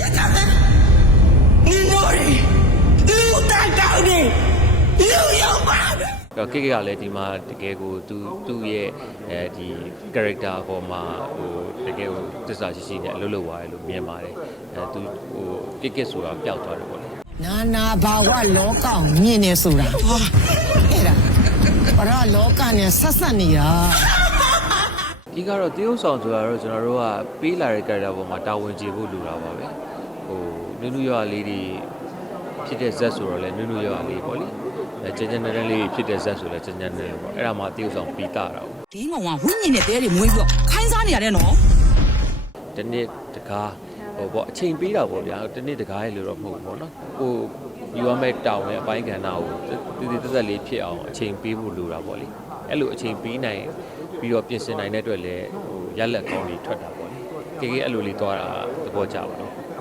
ရကြတယ်နင်တို့တွေလူတိုက်တောင်းနေလူရောက်ပါပဲတော့ကိကိကလည်းဒီမှာတကယ်ကိုသူသူ့ရဲ့အဲဒီ character ပေါ်မှာဟိုတကယ်ကိုသစ္စာရှိရှိနဲ့အလုပ်လုပ်သွားတယ်လို့မြင်ပါတယ်အဲသူဟိုကိကိဆိုတာပျောက်သွားတယ်ပေါ့လေနာနာဘာဝလောကကိုမြင်နေဆိုတာဟာအဲ့ဒါပရလောကနဲ့ဆက်ဆက်နေတာ ဒီကတော့တရုပ်ဆောင်ဆိုတာတော့ကျွန်တော်တို့ကပေးလာတဲ့ character ပေါ်မှာတာဝန်ကျေဖို့လိုတာပါပဲဟိုနုနုရွာလေးတွေဖြစ်တဲ့ဇက်ဆိုတော့လေနုနုရွာလေးပေါ့လေအဲကျန်ကျန်တဲ့လေးဖြစ်တဲ့ဇက်ဆိုလဲကျန်ကျန်တဲ့ပေါ့အဲ့ဒါမှတရုပ်ဆောင်ပြီးတာတာပေါ့ဒီငုံကဝိညာဉ်နဲ့တဲတွေမွေးပြီးတော့ခိုင်းစားနေရတယ်နော်တနေ့တကား ဟိုပေါ့အချိန်ပေးတာပေါ့ဗျာတနေ့တကားရဲ့လို့တော့မဟုတ်ဘူးပေါ့နော်ဟိုယူရမယ့်တောင်းရဲ့အပိုင်းကဏ္ဍကိုတည်တည်သက်သက်လေးဖြစ်အောင်အချိန်ပေးဖို့လိုတာပေါ့လေအဲ့လိုအချိန်ပေးနိုင်ပြီးတော့ပြင်ဆင်နိုင်တဲ့အတွက်လည်းဟိုရက်လက်ကောင်းတွေထွက်တာပေါ့လေကေကေအဲ့လိုလေးသွားတာသဘောကျပါတော့